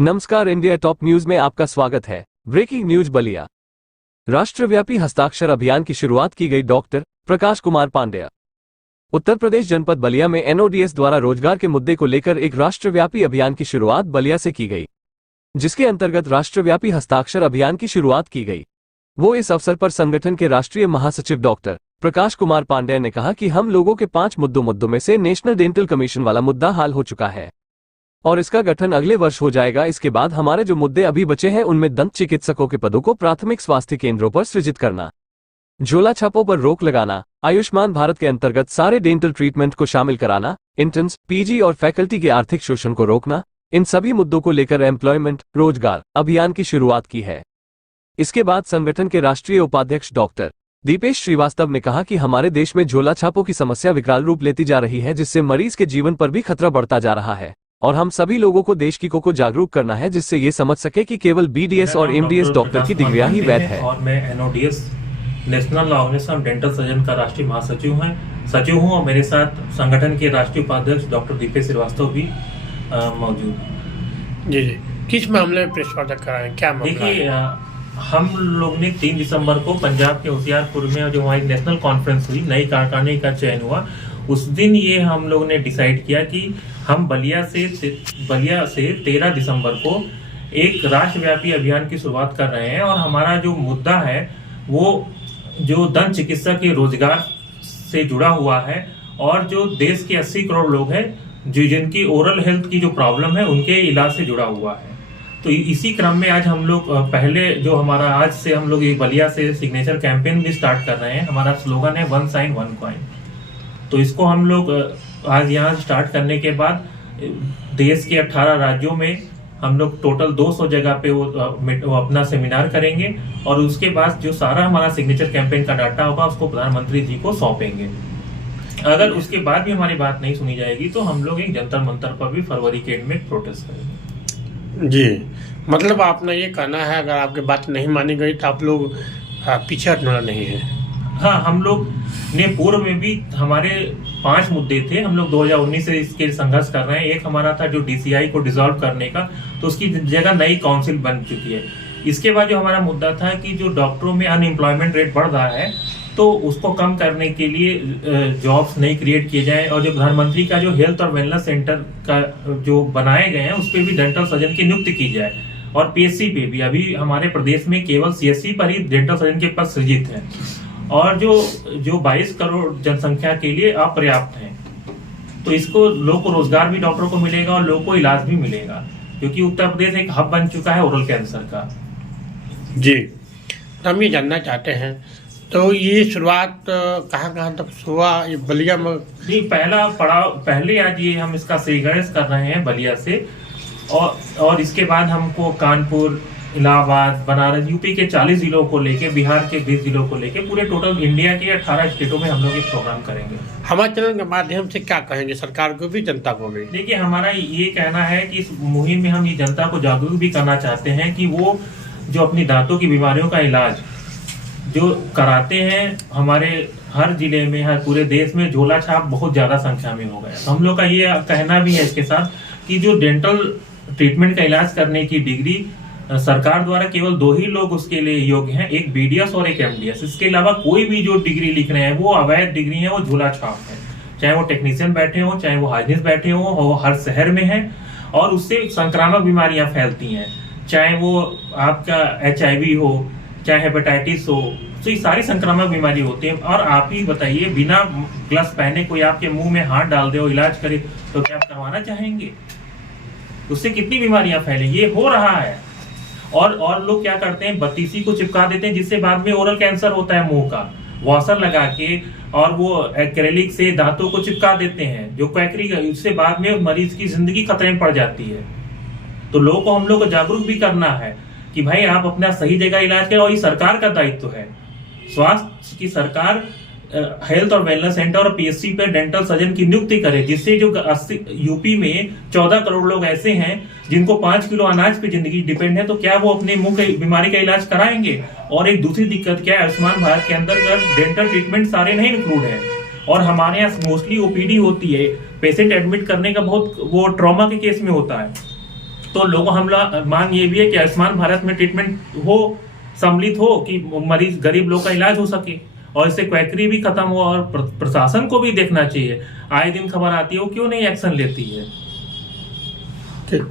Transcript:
नमस्कार, India top news में आपका स्वागत है। Breaking news Ballia. राष्ट्रव्यापी हस्ताक्षर अभियान की शुरुआत की गई। डॉक्टर प्रकाश कुमार पांडेय। उत्तर प्रदेश जनपद बलिया में एनओडीएस द्वारा रोजगार के मुद्दे को लेकर एक राष्ट्रव्यापी अभियान की शुरुआत बलिया से की गई, जिसके अंतर्गत राष्ट्रव्यापी हस्ताक्षर अभियान की शुरुआत की गई। वो इस अवसर पर संगठन के राष्ट्रीय महासचिव डॉक्टर प्रकाश कुमार पांडेय ने कहा कि हम लोगों के 5 मुद्दों में से नेशनल डेंटल कमीशन वाला मुद्दा हल हो चुका है और इसका गठन अगले वर्ष हो जाएगा। इसके बाद हमारे जो मुद्दे अभी बचे हैं उनमें दंत चिकित्सकों के पदों को प्राथमिक स्वास्थ्य केंद्रों पर सृजित करना, झोला छापों पर रोक लगाना, आयुष्मान भारत के अंतर्गत सारे डेंटल ट्रीटमेंट को शामिल कराना, इंटर्न्स, पीजी और फैकल्टी के आर्थिक शोषण को रोकना, इन सभी मुद्दों को लेकर एम्प्लॉयमेंट रोजगार अभियान की शुरुआत की है। इसके बाद संगठन के राष्ट्रीय उपाध्यक्ष डॉक्टर दीपेश श्रीवास्तव ने कहा कि हमारे देश में झोला छापों की समस्या विकराल रूप लेती जा रही है, जिससे मरीज के जीवन पर भी खतरा बढ़ता जा रहा है और हम सभी लोगों को देश की को जागरूक करना है, जिससे ये समझ सके कि केवल बीडीएस और एमडीएस डॉक्टर की डिग्रियां ही वैध है। और मैं NODS national organization of dental surgeon का राष्ट्रीय महासचिव हूं और मेरे साथ संगठन के राष्ट्रीय उपाध्यक्ष डॉक्टर दीपेश श्रीवास्तव भी मौजूद हैं। जी, किस मामले में प्रेस वार्ता कराएं, क्या मामला है? देखिए, हम लोग ने 3 दिसंबर को पंजाब के होशियारपुर में जो हमारी नेशनल कॉन्फ्रेंस हुई, नई कारखाने का चयन हुआ, उस दिन ये हम लोग ने डिसाइड किया कि हम बलिया से 13 दिसंबर को एक राष्ट्रव्यापी अभियान की शुरुआत कर रहे हैं और हमारा जो मुद्दा है वो जो दंत चिकित्सा के रोजगार से जुड़ा हुआ है और जो देश के 80 करोड़ लोग हैं जिनकी ओरल हेल्थ की जो प्रॉब्लम है उनके इलाज से जुड़ा हुआ है। तो इसी क्रम में आज हम लोग पहले जो हमारा आज से हम लोग बलिया से सिग्नेचर कैंपेन भी स्टार्ट कर रहे हैं। हमारा स्लोगन है 1 साइन 1 कॉइन। तो इसको हम लोग आज यहाँ स्टार्ट करने के बाद देश के 18 राज्यों में हम लोग टोटल 200 जगह पे वो अपना सेमिनार करेंगे और उसके बाद जो सारा हमारा सिग्नेचर कैंपेन का डाटा होगा उसको प्रधानमंत्री जी को सौंपेंगे। अगर उसके बाद भी हमारी बात नहीं सुनी जाएगी तो हम लोग एक जंतर मंतर पर भी फरवरी के एंड में प्रोटेस्ट करेंगे। जी, मतलब आपने ये कहना है अगर आपकी बात नहीं मानी गई तो आप लोग पीछे हटने वाला नहीं है? हाँ, हम लोग ने पूर्व में भी हमारे 5 मुद्दे थे। हम लोग 2019 से इसके संघर्ष कर रहे हैं। एक हमारा था जो डीसीआई को डिसॉल्व करने का, तो उसकी जगह नई काउंसिल बन चुकी है। इसके बाद जो हमारा मुद्दा था कि जो डॉक्टरों में अनएम्प्लॉयमेंट रेट बढ़ रहा है तो उसको कम करने के लिए जॉब्स नहीं क्रिएट किए जाए और जो प्रधानमंत्री का जो हेल्थ और वेलनेस सेंटर का जो बनाए गए हैं उस पर भी डेंटल सर्जन की नियुक्ति की जाए और पीएससी पे भी। अभी हमारे प्रदेश में केवल सीएससी पर ही डेंटल सर्जन के पद सृजित है और जो 22 करोड़ जनसंख्या के लिए अपर्याप्त है। तो इसको लोगों को रोजगार भी डॉक्टरों को मिलेगा और लोगों को इलाज भी मिलेगा, क्योंकि उत्तर प्रदेश एक हब बन चुका है ओरल कैंसर का। जी, हम ये जानना चाहते हैं तो ये शुरुआत कहाँ तक हुआ? ये बलिया में नहीं, पहला पड़ाव पहले आज ये हम इसका श्रीगणेश कर रहे हैं बलिया से और इसके बाद हमको कानपुर, इलाहाबाद, बनारस, यूपी के 40 जिलों को लेके, बिहार के 20 जिलों को लेके पूरे टोटल इंडिया के 18 स्टेटों में हम लोग एक प्रोग्राम करेंगे। हमारे चैनल के माध्यम से क्या कहेंगे सरकार को भी, जनता को भी? देखिए, हमारा ये कहना है कि इस मुहिम में हम ये जनता को जागरूक भी करना चाहते हैं कि वो जो अपनी दांतों की बीमारियों का इलाज जो कराते हैं, हमारे हर जिले में, हर पूरे देश में झोला छाप बहुत ज्यादा संख्या में हो गया। हम लोग का ये कहना भी है इसके साथ कि जो डेंटल ट्रीटमेंट का इलाज करने की डिग्री सरकार द्वारा केवल 2 ही लोग उसके लिए योग्य हैं, एक बीडीएस और एक एमडीएस। इसके अलावा कोई भी जो डिग्री लिख रहे हैं वो अवैध डिग्री है, वो झोला छाप है। चाहे वो टेक्नीशियन बैठे हो, चाहे वो हाइजीनिस्ट बैठे हो, वो हर शहर में है और उससे संक्रामक बीमारियां फैलती हैं। चाहे वो आपका HIV हो, चाहे हेपेटाइटिस हो, तो ये सारी संक्रामक बीमारी होती है। और आप ही बताइए, बिना ग्लव्स पहने कोई आपके मुंह में हाथ डाल दे और इलाज करे तो क्या आप करवाना चाहेंगे? उससे कितनी बीमारियां फैलेंगी? ये हो रहा है। और लोग क्या करते हैं, बत्तीसी को चिपका देते हैं जिससे बाद में ओरल कैंसर होता है मुंह का, वॉशर लगा के, और वो एक्रेलिक से दांतों को चिपका देते हैं जो क्वैकरी, उससे बाद में मरीज की जिंदगी खतरे में पड़ जाती है। तो लोगों को हम लोग को जागरूक भी करना है कि भाई आप अपना सही जगह इलाज करें और ये सरकार का दायित्व है। स्वास्थ्य की सरकार हेल्थ और वेलनेस सेंटर और पीएससी पे डेंटल सर्जन की नियुक्ति करे, जिससे जो यूपी में 14 करोड़ लोग ऐसे हैं जिनको 5 किलो अनाज पे जिंदगी डिपेंड है, तो क्या वो अपने मुंह की बीमारी का इलाज कराएंगे? और एक दूसरी दिक्कत क्या है, आयुष्मान भारत के अंदर डेंटल ट्रीटमेंट सारे नहीं इंक्लूड है और हमारे यहाँ मोस्टली ओपीडी होती है, पेशेंट एडमिट करने का बहुत वो ट्रॉमा के केस में होता है। तो लोगों मांग ये भी है कि आयुष्मान भारत में ट्रीटमेंट हो, सम्मिलित हो कि मरीज गरीब लोग का इलाज हो सके और इससे क्वैकरी भी खत्म हो। और प्रशासन को भी देखना चाहिए, आए दिन खबर आती है वो क्यों नहीं एक्शन लेती है। ठीक।